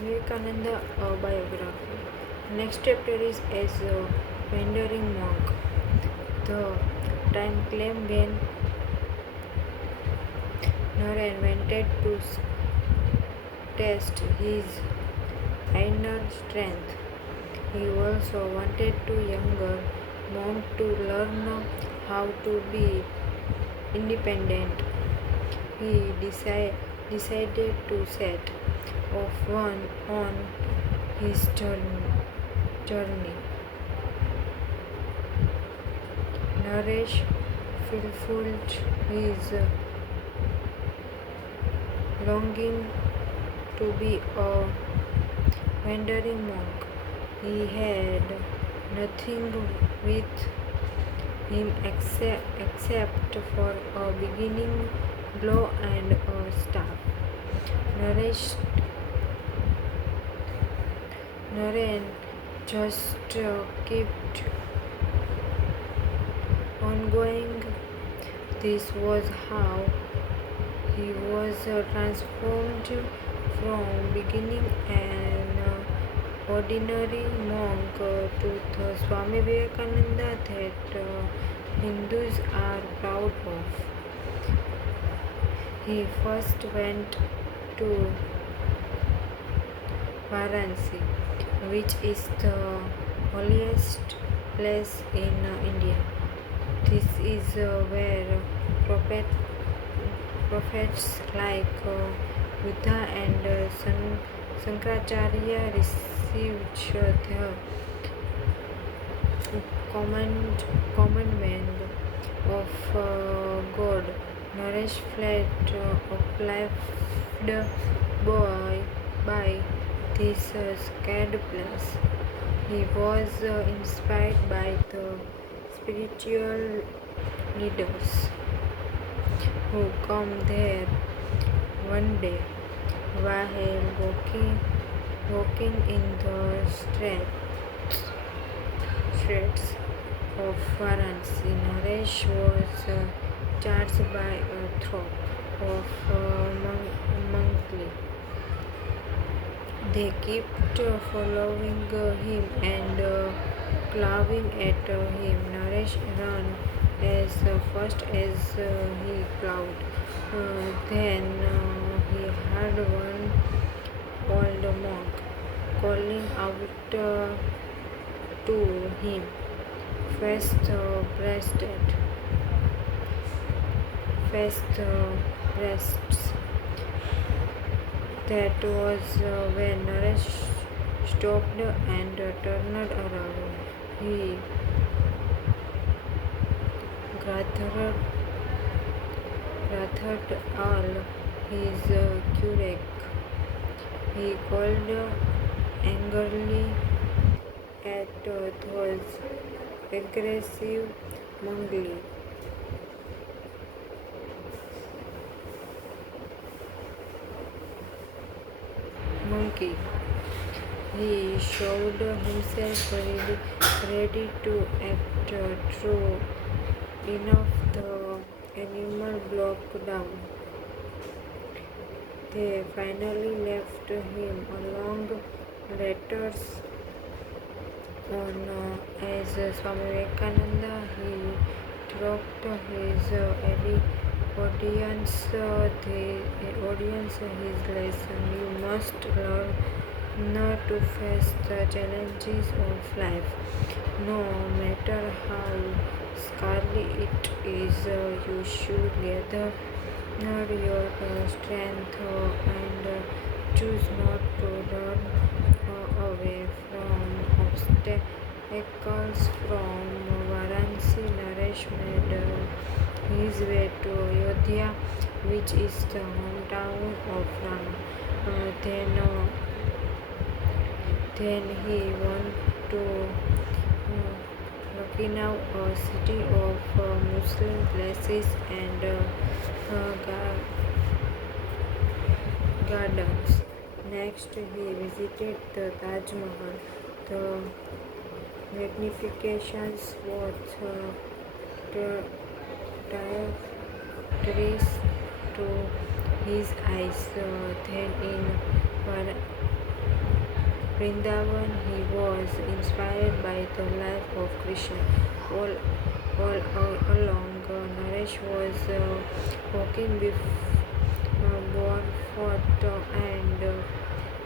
Vivekananda biography. Next chapter is as a wandering monk. The time came when Naren wanted to test his inner strength. He also wanted to younger monk to learn how to be independent. He decided to set off on his journey. Naresh fulfilled his longing to be a wandering monk. He had nothing with him except for a beginning blow and a staff. Naresh Naren just kept on going. This was how he was transformed from beginning an ordinary monk to the Swami Vivekananda that Hindus are proud of. He first went to Varanasi, which is the holiest place in India. This is where prophets like Buddha and Shankaracharya received the commandment of God. Naresh fled uplifted by this scared place. He was inspired by the spiritual leaders who come there one day while walking in the streets of Varanasi. Naresh was charged by a troop of monkeys. They kept following him and clawing at him. Naresh ran as fast as he clawed. Then he heard one old monk calling out to him, face breasts. That was when Naresh stopped and turned around. He gathered all his courage. He called angrily at those aggressive monkey. He showed himself ready to act true enough. The animal broke down. They finally left him along letters on as Swami Vivekananda. He taught his audience his lesson. You must learn not to face the challenges of life, no matter how scary it is. You should gather your strength and choose not to run away from obstacles. From Varanasi, Naresh made his way to Ayodhya, which is the hometown of Rama. Then he went to Lucknow, a city of Muslim places and gardens. Next, he visited the Taj Mahal. The magnificence was tears to his eyes. Then in Vrindavan. He was inspired by the life of Krishna. All along, Naresh was walking barefoot and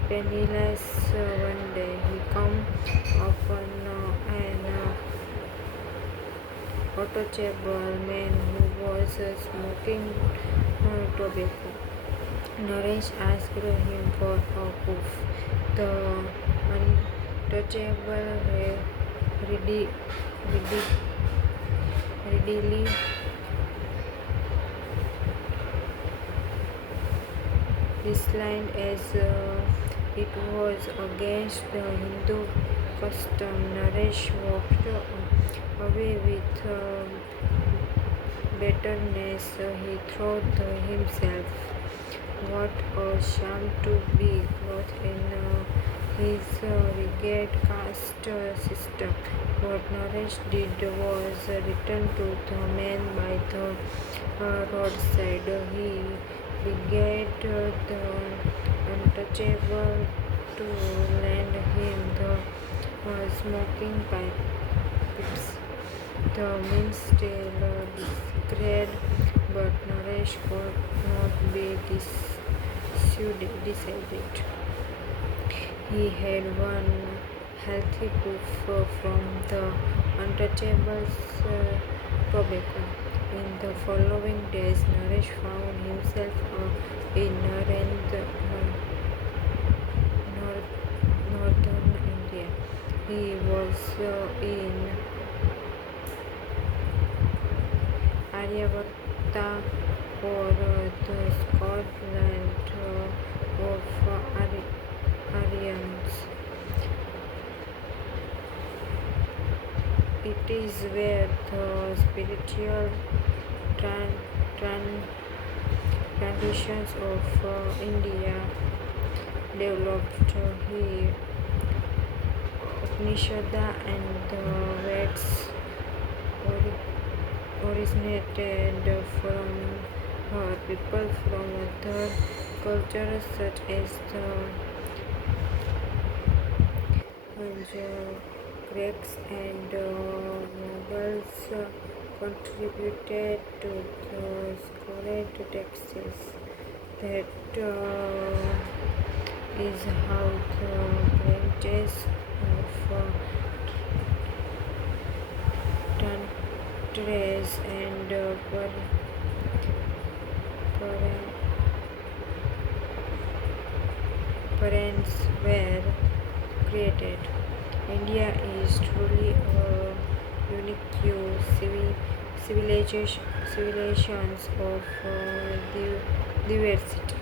penniless. One day, he come upon an untouchable man who was smoking tobacco. Naresh asked him for a puff. The untouchable ready, readily declined as it was against the Hindu custom. Naresh walked away with bitterness. He thought himself, what a shame to be caught in his rigid caste system. What Naresh did was return to the man by the roadside. He begged the untouchable to lend him the smoking pipes. The men still disagreed, but Naresh could not be decided. He had one healthy puff from the untouchable's tobacco. In the following days, Naresh found himself in northern India. He was in Aryavata or the Scotland of Aryans. It is where the spiritual traditions of India developed. He Upanishad and the Veds originated from people from other cultures such as the Greeks and Mughals contributed to the sacred texts. That is how the branches of Tantras and Purans were created. India is truly a unique civilizations of diversity.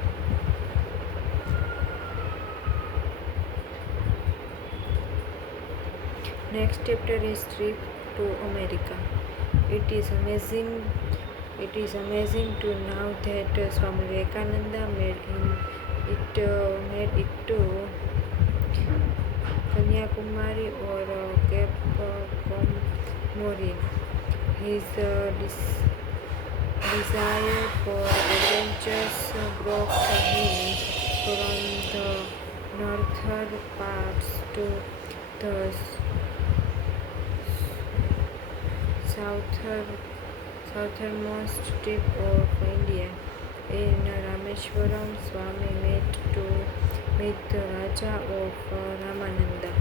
Next chapter is trip to America. It is amazing to know that Swami Vivekananda made it to Kanyakumari or Cape Comorin. His desire for adventures brought him from the northern parts to the southernmost tip of India. In Rameshwaram, Swami met the Raja of Ramananda.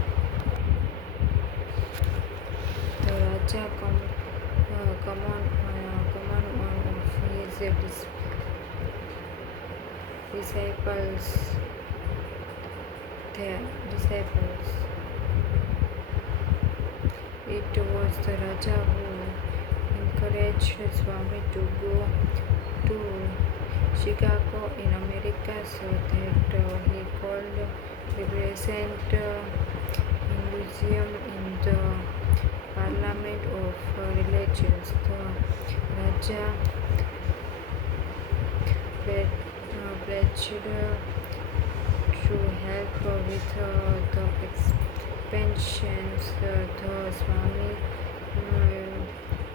The Raja command one of his disciples. It was the Raja who encouraged Swami to go to Chicago in America so that he could represent Hinduism in the Parliament of Religions. The Raja pledged to help with the expansions. The Swami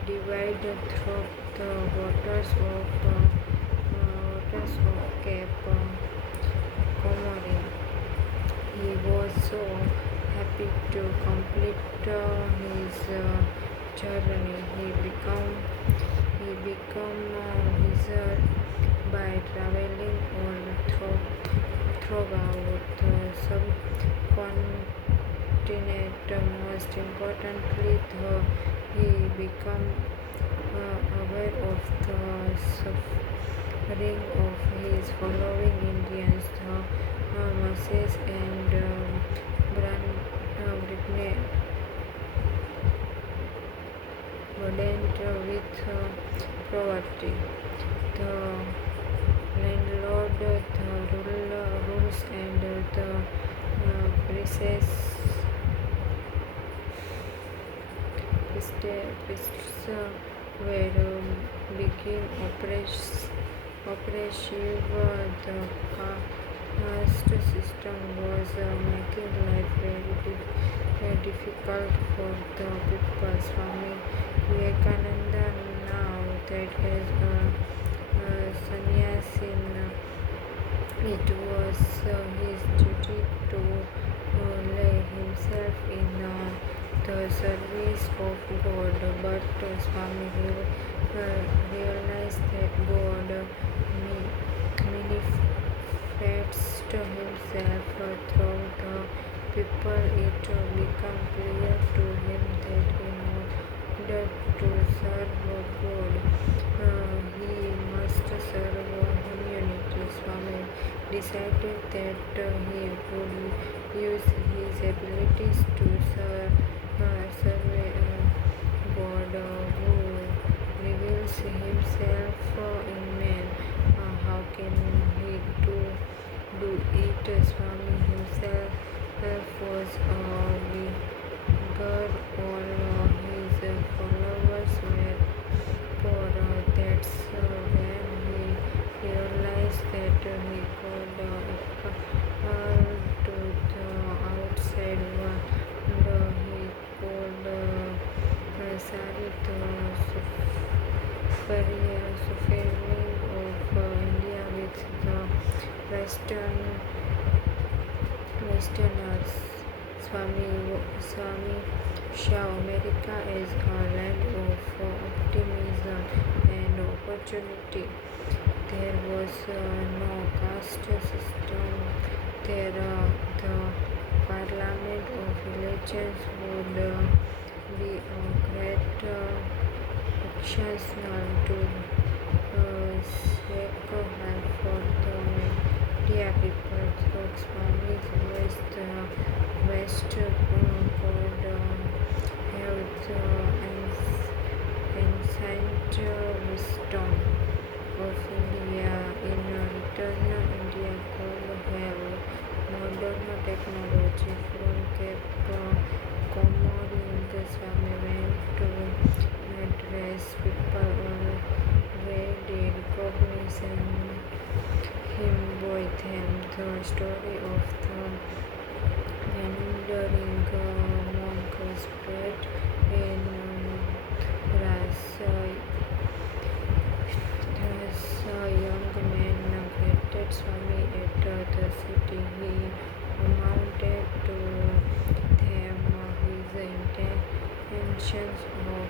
divided through the waters of Cape Comorin. He was so happy to complete his journey. He become a wizard by traveling all throughout the subcontinent. Most importantly, he became aware of the suffering of his following Indians, the masses, and Britain burdened with poverty. The landlord, the rules, and the priests were became oppressive. The caste system was making life very difficult for the people. Swami Vivekananda, now that as a sannyasi, it was his duty to lay himself in the service of God. But Swami realized that God manifests himself through the people. It became clear to him that in order to serve God, he must serve humanity. Swami decided that he would use his abilities to serve God, who reveals himself in man. How can he do it? Swami himself was a beggar. All his followers were poor. That's when he realized that he could appeal to the outside world. He could sari the suffering of India with the Westerners. Swami saw America as a land of optimism and opportunity. There was no caste system. The Parliament of Religions would be a great occasion to seek help for the India people. Through Swami's voice, the West could have the ancient wisdom of India. In return, India could have modern technology. From Cape Comorin, Swami went to address people already recognizing him with him. The story of the wandering monk spread in As a young man greeted Swami at the city. He amounted to them his intentions of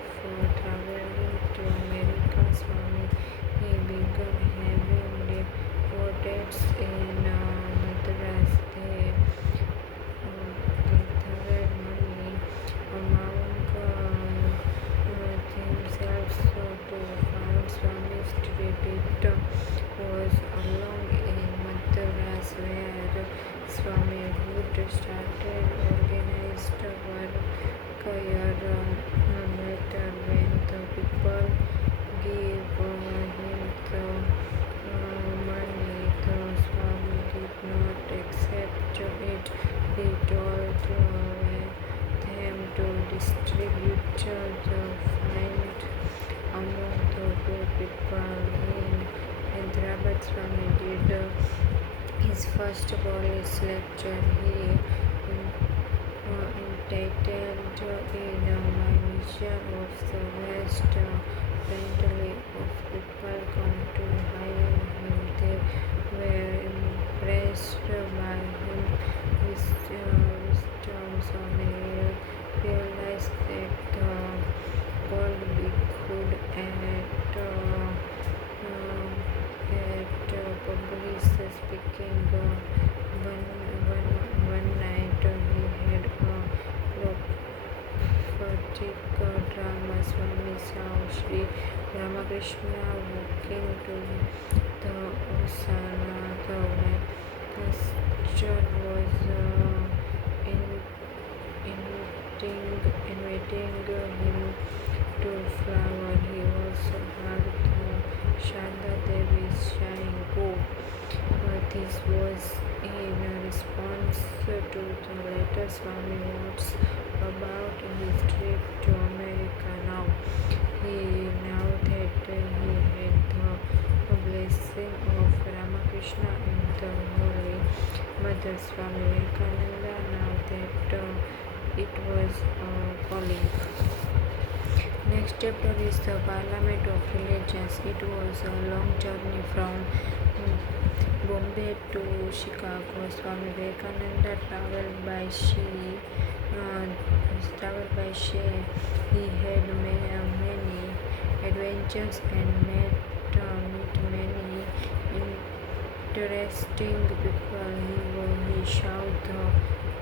traveling to America. Swami he began having devotees in Madras. They gathered money among themselves to found Swami's retreat was along in Madras, where Swami would started organized work a year later. When the people gave him the money, the Swami did not accept it. He told them to distribute the find among the poor people. In Hyderabad, Swami did his first college lecture. He entitled in My Vision of the West. Plenty of people come to hire him. They were impressed by his Swami realized that the gold could at public speaking. One night he had a prophetic drama. Swami saw Sri Ramakrishna walking to the Osana. The master was inviting him to flower. He also heard the Sharda Devi's crying, "Go." This was in response to the letter Swami wrote about his trip to America. Now that he had the blessing of Ramakrishna and the Holy Mother Swami Vivekananda, now that it was calling. Next chapter is the Parliament of Religions. It was a long journey from Bombay to Chicago. Swami Vivekananda traveled by sea. He had many adventures and met many interesting people. He saw the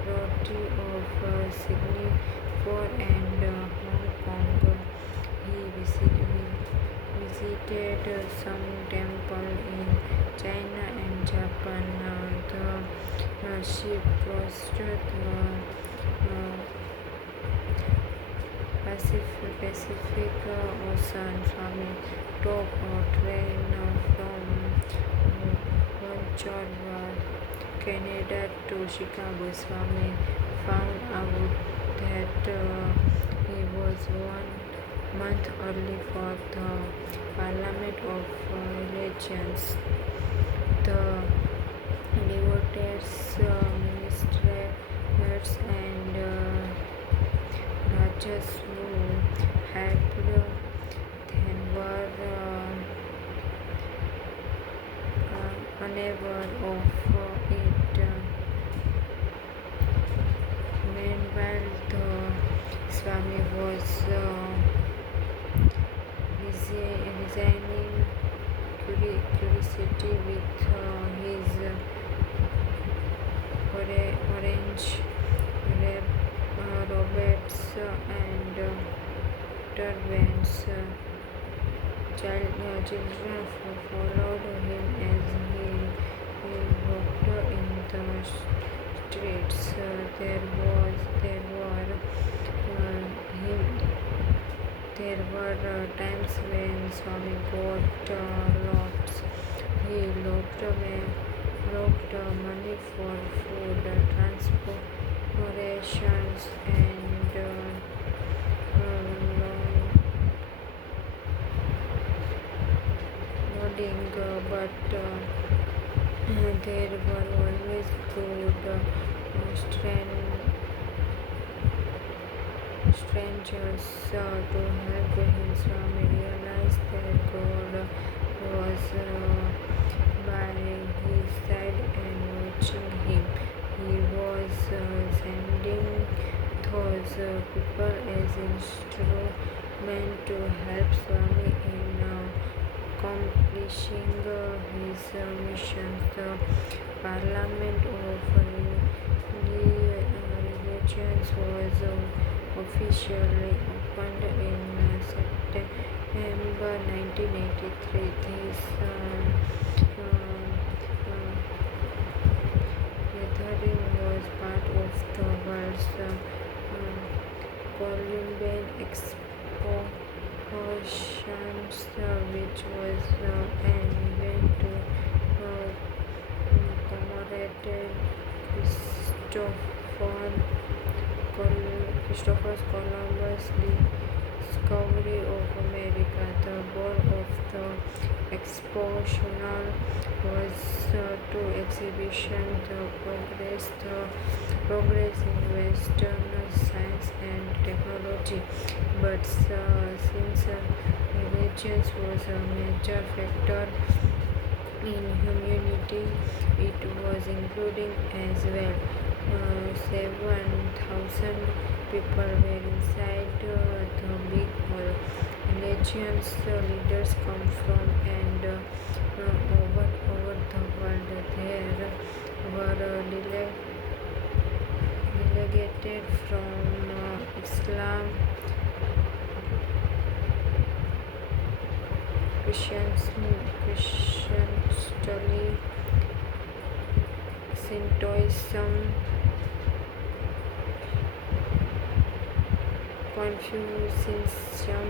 roti of Singapore and Hong Kong. He visited some temple in China and Japan. The ship crossed the Pacific Ocean. Swami took a train from Vancouver, Canada to Chicago. Swami found out that he was 1 month early for the Parliament of Religions. The devotees, ministers, and rajas who helped then were unaware of it. Meanwhile, the Swami was resigning curiosity with his orange roberts and turbans. Children followed him as he walked in the streets. There were times when Swami got lost. He looked money for food, transportations, and loading, but there were always good strangers to help him. Swami realized that God was by his side and watching him. He was sending those people as instruments to help Swami in accomplishing his mission. The Parliament of Religions was officially opened in September 1983. This gathering was part of the world's Columbian Expositions, which was an event to commemorate Christopher Columbus' discovery of America. The goal of the exposition was to exhibition the progress in Western science and technology. But since religion was a major factor in humanity, it was including as well. 7,000 people were inside the big hall. Religious leaders come from and over the world. There were delegated from Islam, Christianity, Shintoism, Confucianism,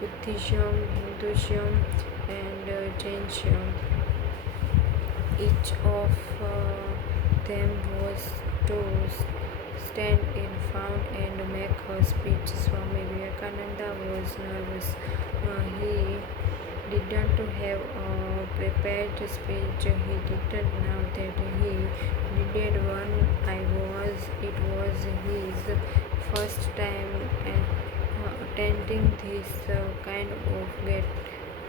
Buddhism, Hinduism, and Jainism. Each of them was to stand in front and make a speech. Swami Vivekananda was nervous. He didn't have a prepared speech. He didn't know that he needed one. It was his first time attending this kind of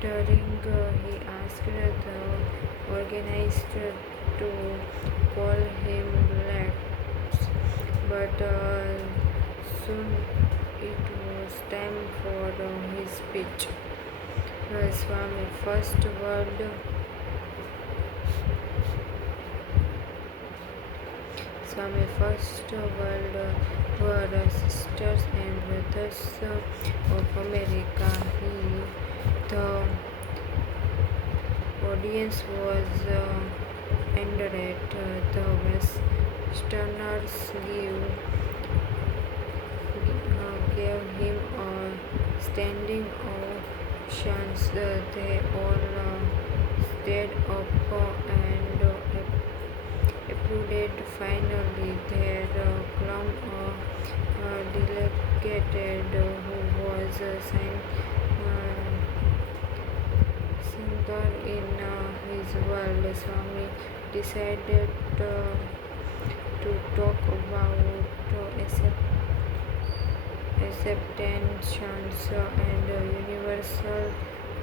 gathering. He asked the organizer to call him Lex, but soon it was time for his speech. Swami First World were sisters and brothers of America. The audience was ended. The Westerners gave him a standing ovation. They all stood up and applauded. Finally, there came a delegate who was a singer in his world. Swami decided to talk about acceptance and universal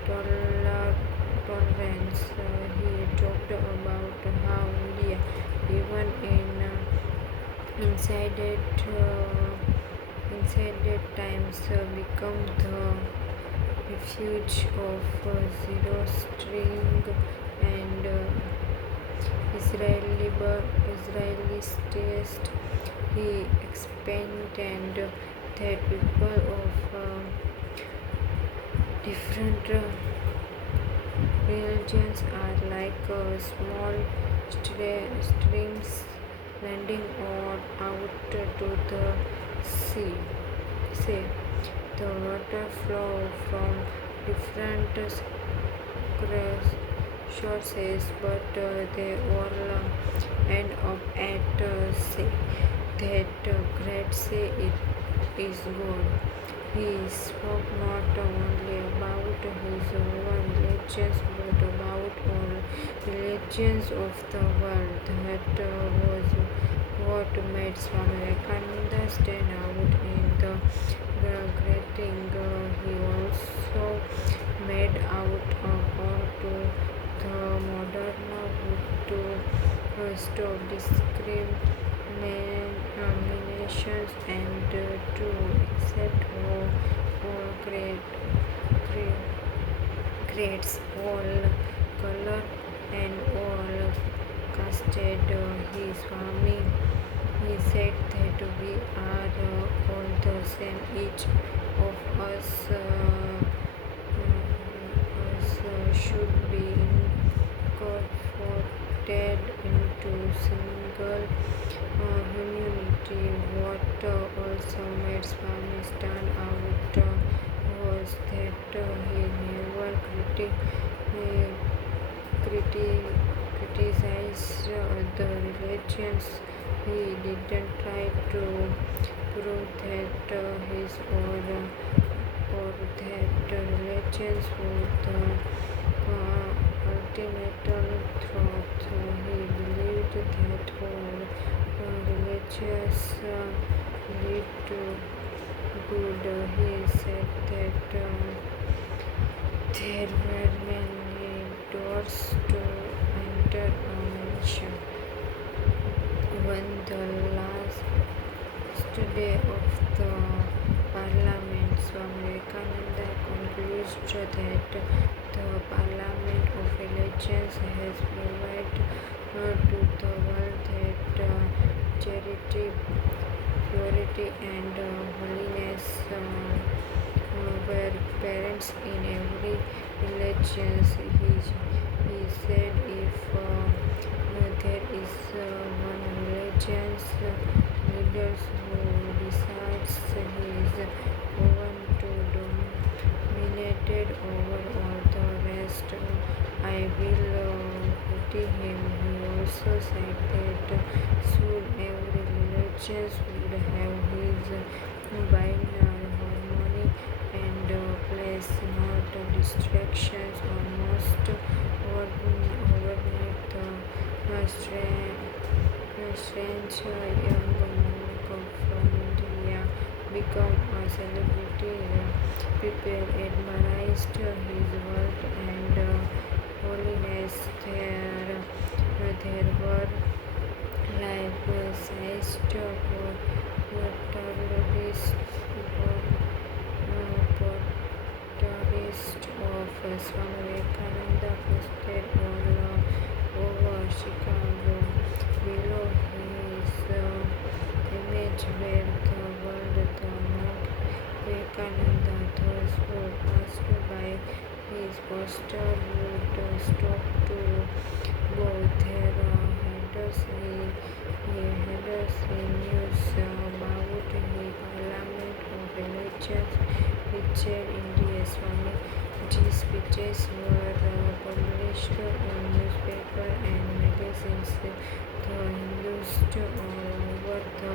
tolerance. He talked about how India, even inside times, become the refuge of Zoroastrian and Israeli taste. He explained that people of different religions are like small streams landing out to the sea. The water flow from different sources, but they all end up at sea. That great sea is God. He spoke not only about his own religions but about all religions of the world. That was what made Swami Vivekananda stand out in the gathering. He also made out a call to the modern world to stop discriminations and to accept all grades, all color and all casted. He said that we are all the same. Each of us should be incorporated into single humanity. What also made Swami stand out was that he never criticized the religions. He didn't try to prove that his or that religions were the ultimate truth. He believed that all religions lead to good. He said that there were many doors to enter a nation. the last day of the Parliament, Swami Vivekananda concludes that the Parliament of Religions has provided to the world that charity, purity, and holiness were parents in every religion. He said, if there is one religion's leaders who decides he is going to dominate over all the rest, I will pity him. He also said that soon every religion would have his binary harmony and place, not distractions. Almost overnight, the strange young monk from India became a celebrity. People admired his work and holiness. There were life-sized portraits of Swami Vivekananda posted all over Chicago. Below his image were the world, the monk Vivekananda. Those who passed by his poster would stop to bow their heads. He news about the Parliament of Religions which India. Swami Ji's speeches were published in newspapers and magazines. The Hindus all over the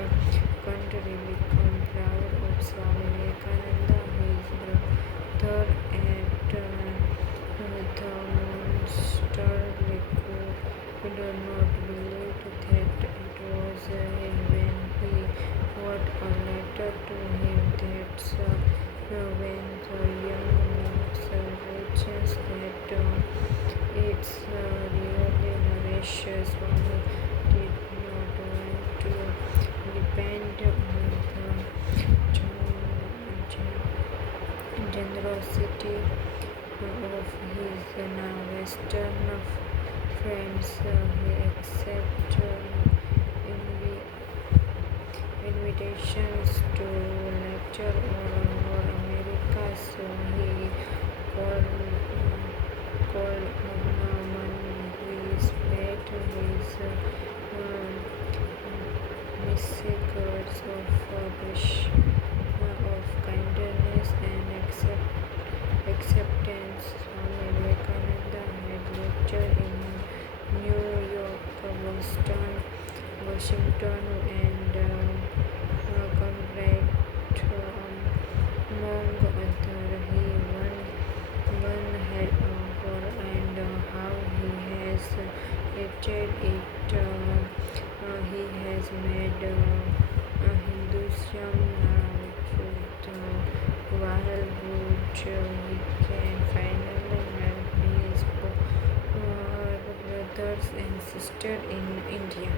country became proud of Swami Vivekananda. His brother at the monster could not believe that it was him when he wrote a letter to him. That's when the young monks realized that it's really nourishes. Swami did not want to depend on the generosity of his now Western friends. He accepted invitations to lecture all over America. So he called Abnaman. He spread his messages of kindness and acceptance. Swami Vivekananda had lectured in New York, Boston, Washington, and Cambridge, among others. He one had for and how he has achieved it. He has made Hinduism now truth while good. He can finally help his brothers and sisters in India.